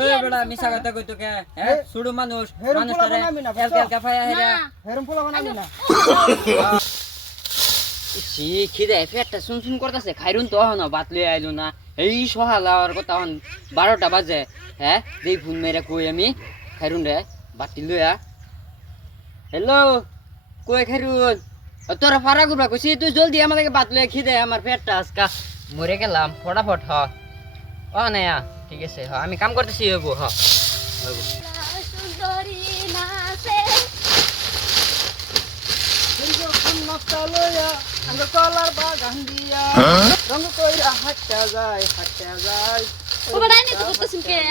এই বেটা মিছা কথা কই তোকে হ্যাঁ? সুড়ু মানুষ। না, এলকা এলকা ফায়া হেরা। না। হেরম পোলা বানাবি না। সি খিদে পেটটা শুন শুন করতেছে। খাইরুন তো হন বাত লই আইলো না। এই সহালার কথা হন বারোটা বাজে। হ্যাঁ? দেই ফোন মেরে কই আমি? খাইরুন রে বাতি লইয়া হ্যালো কই খাইরুন? তোরা ফারা গুবরা কইছি তুই জলদি আমাদেরকে বাত লইয়া খিদে আমার পেটটা আজকা মরে গেলাম ফটাফট হ। ও নেয়া ঠিক আছে হ আমি কাম করতেছি হব হ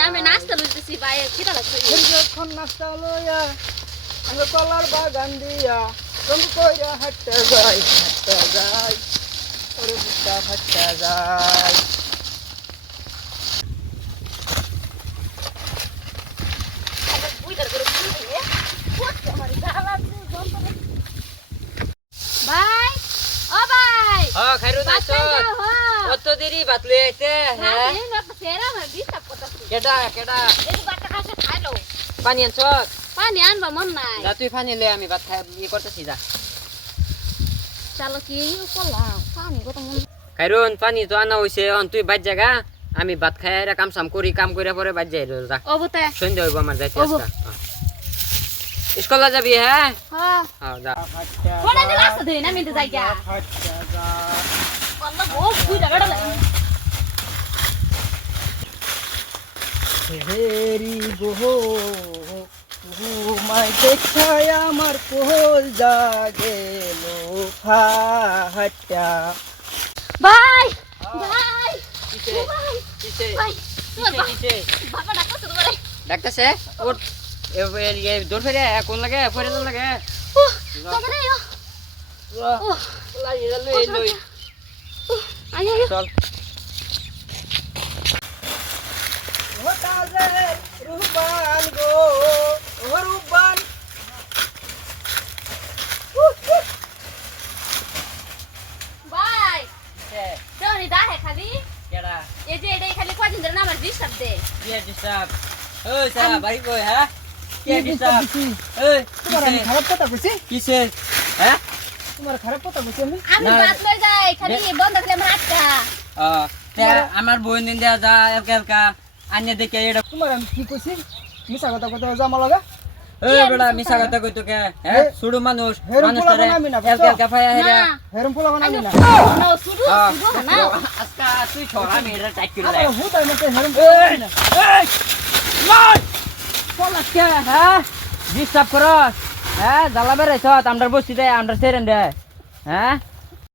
আমি নাচতে লইতেছি ভাই কিটা লাগছে নকশা লইয়া আঙ্গ কলার বাগান দিয়া রঙ কইরা হাঁটটা যায় হাঁটটা যায় ওরে বুকটা হাঁটটা যায় ভাই ও ভাই হ খাইরুন। কত দেরি বাত লই আইতে হ্যাঁ? কেডা কেডা? পানি আনছ পানি আনবা মন নাই। যা তুই পানি লই আমি ভাত খাই ইয়ে করতেছি যা। চলো কি করলাম পানি কত মন খাইরুন পানি তো আনা হইছে অন তুই বাজ জাগা। আমি ভাত খাই কাম সাম করি কাম করে পরে বাজ যাই যা। সন্ধ্যা হইব আমার যাইতে। আজকা স্কুলে যাবি হ্যাঁ হ্যাঁ হ্যাঁ যা হাঁটটা কোন দিন আসতে দেই না মিতে যাই গা হাঁটটা যায় আল্লাহ ও বুইরা বেড়া হেরি গো তোমায় দেখায় আমার কোল জাগেল ফাটা ভাই ভাই কিসে ভাই কিসে ভাই কিসে কিসে বাবা ডাকছে তোমারে ডাকতেছে ওর দৌড় ফেরে কোন লাগে ফেরে লাগে ও তোমারে ও ও লাগি লই লই আই আই চল ওটাজে রূপান গো ও রূপান ভাই তোনি দাহে খালি কেডা এই যে এটাই খালি কদিন ধরে না আমার ডিস্টার্ব দে কে ডিস্টার্ব ওই সারা বাড়ি কই হ্যাঁ কে ডিস্টার্ব ওই তোমার আমি খারাপ কথা কইছি? কিসে হ্যাঁ? তোমার খারাপ কথা কইছি আমি? আমি। বাত লই যাই খালি বন্ধ করে আমার হাতটা। আমার বোন দিন দেয়া যা এলকা এলকা আন্য দেখে এটা তোমার আমি কি কইছি? মিছা কথা কথা জামা লাগা। এই মিছা কথা? কই তোকে হ্যাঁ সুড়ু মানুষ হেরম মানুষটারে পোলাপান আমি না, এলকা এলকা ফায়া হেরা। হেরম পোলা বানাবি না। না শুরু। না আজকা তুই ছড়া মেয়েরা টাইট করে আমার হুতাই মতে হেরম পোলা এই মার পলাশ কে হ্যাঁ? ডিস্টার্ব করস। হ্যাঁ জ্বালা বেড়াইছ আমরার বসছি দে আমরার সেরেন দে। হ্যাঁ?